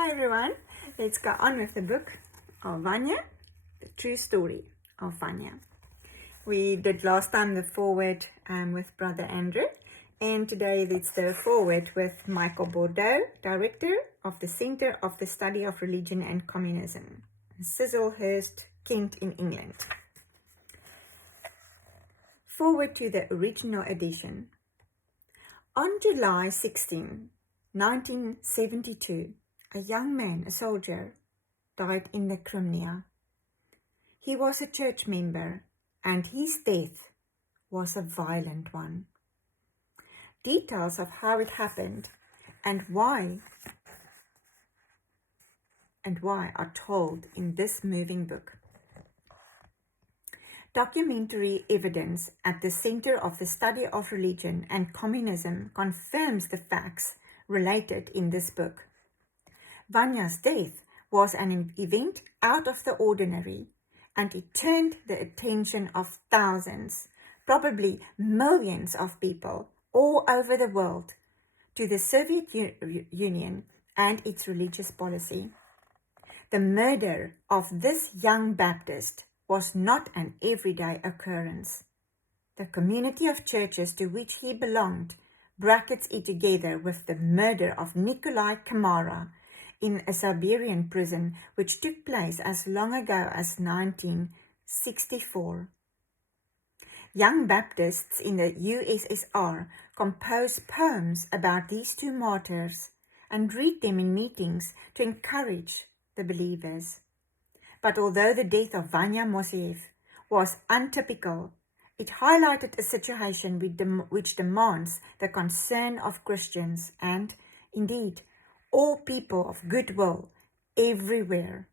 Hi everyone, let's go on with the book of VANYA, the true story of VANYA. We did last time the foreword with Brother Andrew, and today it's the foreword with Michael Bourdeaux, Director of the Centre of the Study of Religion and Communism, Chislehurst, Kent in England. Foreword to the original edition. On July 16, 1972, a young man, a soldier, died in the Crimea. He was a church member, and his death was a violent one. Details of how it happened and why are told in this moving book. Documentary evidence at the Centre of the Study of Religion and Communism confirms the facts related in this book. VANYA's death was an event out of the ordinary, and it turned the attention of thousands, probably millions of people all over the world to the Soviet Union and its religious policy. The murder of this young Baptist was not an everyday occurrence. The community of churches to which he belonged brackets it together with the murder of Nikolai Kamara in a Siberian prison, which took place as long ago as 1964. Young Baptists in the USSR composed poems about these two martyrs and read them in meetings to encourage the believers. But although the death of Vanya Moiseev was untypical, it highlighted a situation which demands the concern of Christians and, indeed, all people of goodwill everywhere.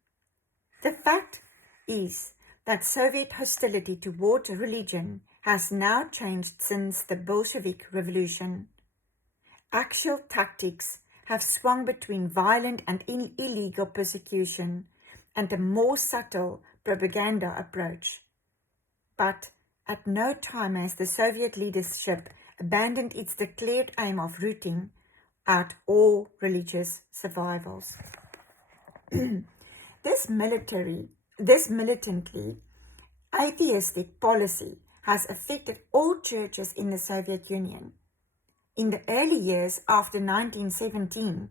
The fact is that Soviet hostility toward religion has now changed since the Bolshevik Revolution. Actual tactics have swung between violent and illegal persecution and a more subtle propaganda approach. But at no time has the Soviet leadership abandoned its declared aim of rooting out all religious survivals. This militantly atheistic policy has affected all churches in the Soviet Union. In the early years after 1917,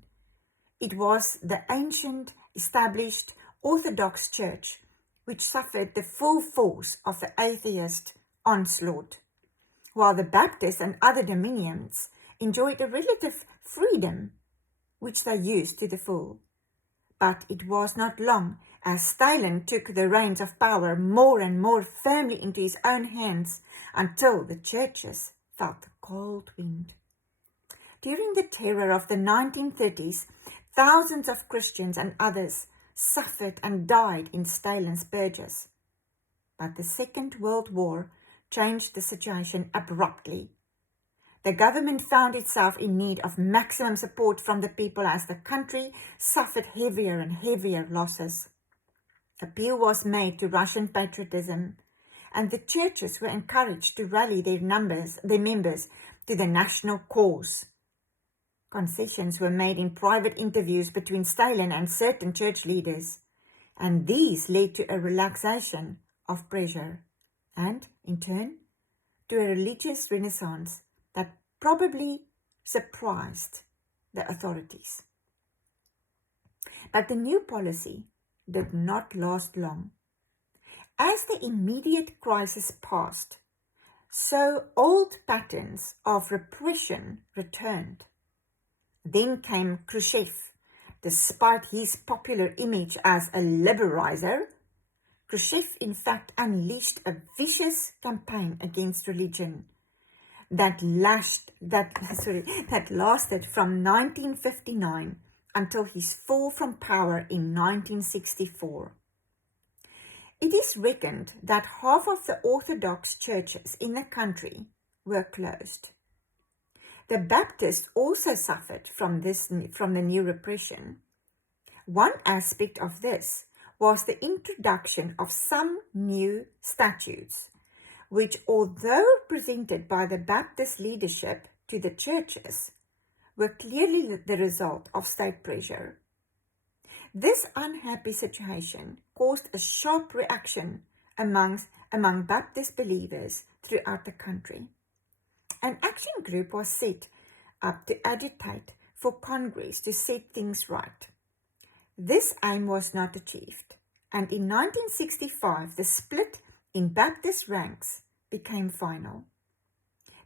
it was the ancient, established Orthodox Church which suffered the full force of the atheist onslaught, while the Baptists and other dominions enjoyed a relative freedom, which they used to the full. But it was not long as Stalin took the reins of power more and more firmly into his own hands until the churches felt the cold wind. During the terror of the 1930s, thousands of Christians and others suffered and died in Stalin's purges. But the Second World War changed the situation abruptly. The government found itself in need of maximum support from the people as the country suffered heavier and heavier losses. Appeal was made to Russian patriotism, and the churches were encouraged to rally their members to the national cause. Concessions were made in private interviews between Stalin and certain church leaders, and these led to a relaxation of pressure and, in turn, to a religious renaissance that probably surprised the authorities. But the new policy did not last long. As the immediate crisis passed, so old patterns of repression returned. Then came Khrushchev. Despite his popular image as a liberizer, Khrushchev in fact unleashed a vicious campaign against religion that lasted from 1959 until his fall from power in 1964. It is reckoned that half of the Orthodox churches in the country were closed. The Baptists also suffered from the new repression. One aspect of this was the introduction of some new statutes, which, although presented by the Baptist leadership to the churches, were clearly the result of state pressure. This unhappy situation caused a sharp reaction among Baptist believers throughout the country. An action group was set up to agitate for Congress to set things right. This aim was not achieved, and in 1965 the split in Baptist ranks became final.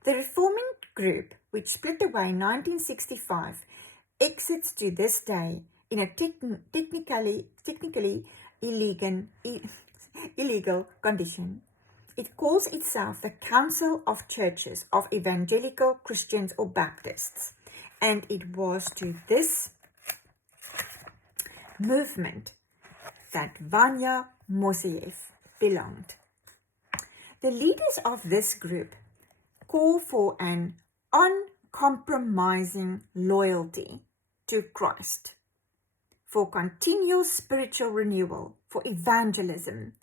The reforming group, which split away in 1965, exists to this day in a technically illegal condition. It calls itself the Council of Churches of Evangelical Christians or Baptists, and it was to this movement that VANYA belonged. The leaders of this group call for an uncompromising loyalty to Christ, for continual spiritual renewal, for evangelism.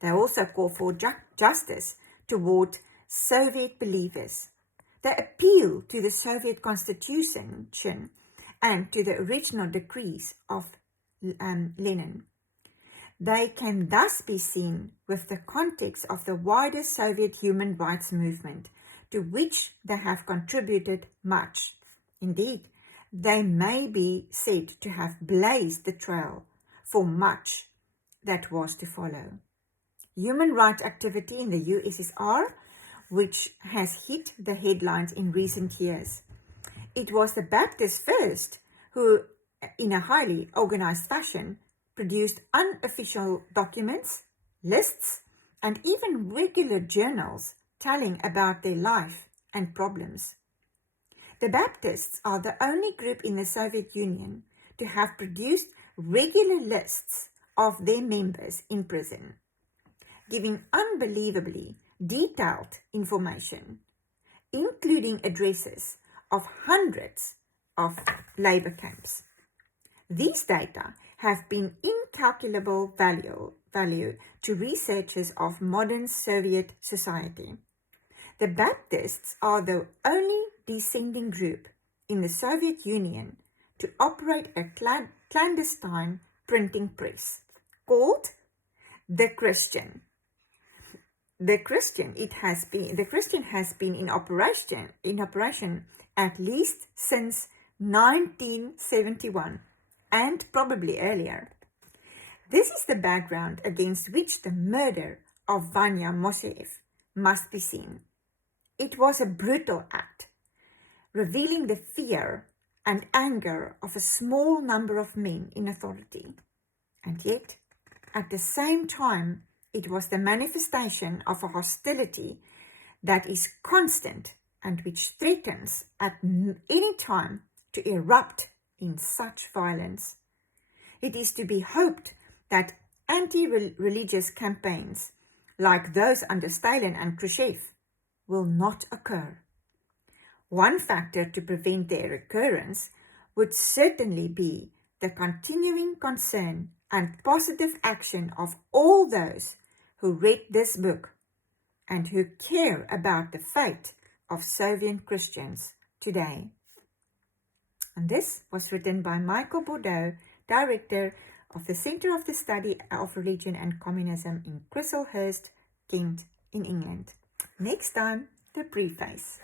They also call for justice toward Soviet believers. They appeal to the Soviet Constitution and to the original decrees of Lenin. They can thus be seen with the context of the wider Soviet human rights movement, to which they have contributed much. Indeed, they may be said to have blazed the trail for much that was to follow. Human rights activity in the USSR, which has hit the headlines in recent years. It was the Baptists first who, in a highly organized fashion, produced unofficial documents, lists, and even regular journals telling about their life and problems. The Baptists are the only group in the Soviet Union to have produced regular lists of their members in prison, giving unbelievably detailed information, including addresses of hundreds of labor camps. These data have been incalculable value to researchers of modern Soviet society. The Baptists are the only descending group in the Soviet Union to operate a clandestine printing press called the Christian. The Christian has been in operation at least since 1971 and probably earlier. This is the background against which the murder of Vanya must be seen. It was a brutal act, revealing the fear and anger of a small number of men in authority. And yet, at the same time, it was the manifestation of a hostility that is constant and which threatens at any time to erupt in such violence. It is to be hoped that anti-religious campaigns like those under Stalin and Khrushchev will not occur. One factor to prevent their occurrence would certainly be the continuing concern and positive action of all those who read this book and who care about the fate of Soviet Christians today. And this was written by Michael Bourdeaux, Director of the Centre of the Study of Religion and Communism in Chislehurst, Kent, in England. Next time, the preface.